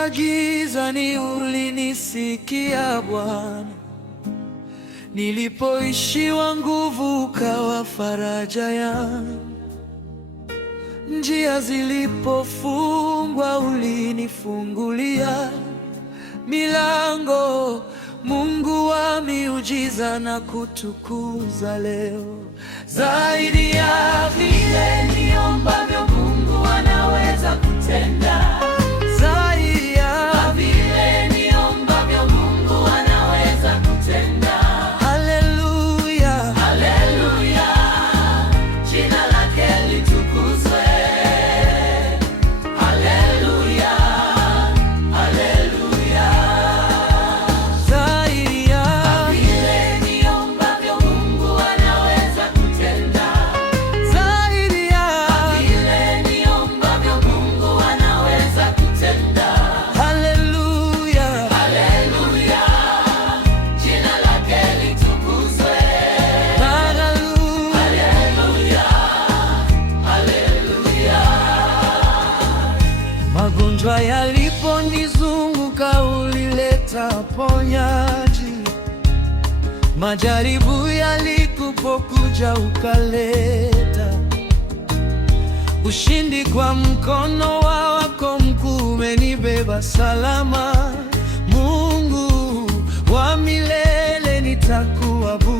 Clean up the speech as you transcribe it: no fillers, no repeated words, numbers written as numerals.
Nilipolia gizani ulinisikia Bwana, nilipoishiwa nguvu ukawa faraja yangu. Njia zilipofungwa ulinifungulia milango. Mungu wa miujiza na kutukuza leo. Zaidi ya vile niombavyo, Mungu anaweza kutenda. Zaidi ya vile niombavyo, Mungu anaweza kutenda. Haleluya, haleluya, jina lake litukuzwe. Haleluya, haleluya. Zaidi ya vile niombavyo, Mungu anaweza kutenda. Zaidi ya vile niombavyo, Mungu anaweza kutenda. Haleluya, haleluya, jina lake litukuzwe. Haleluya, haleluya. Magonjwa yaliponizunguka ulileta ponyaji. Majaribu yalipokuja ukaleta ushindi. Kwa mkono wako mkuu umenibeba salama. Mungu wa milele nitakuabudu.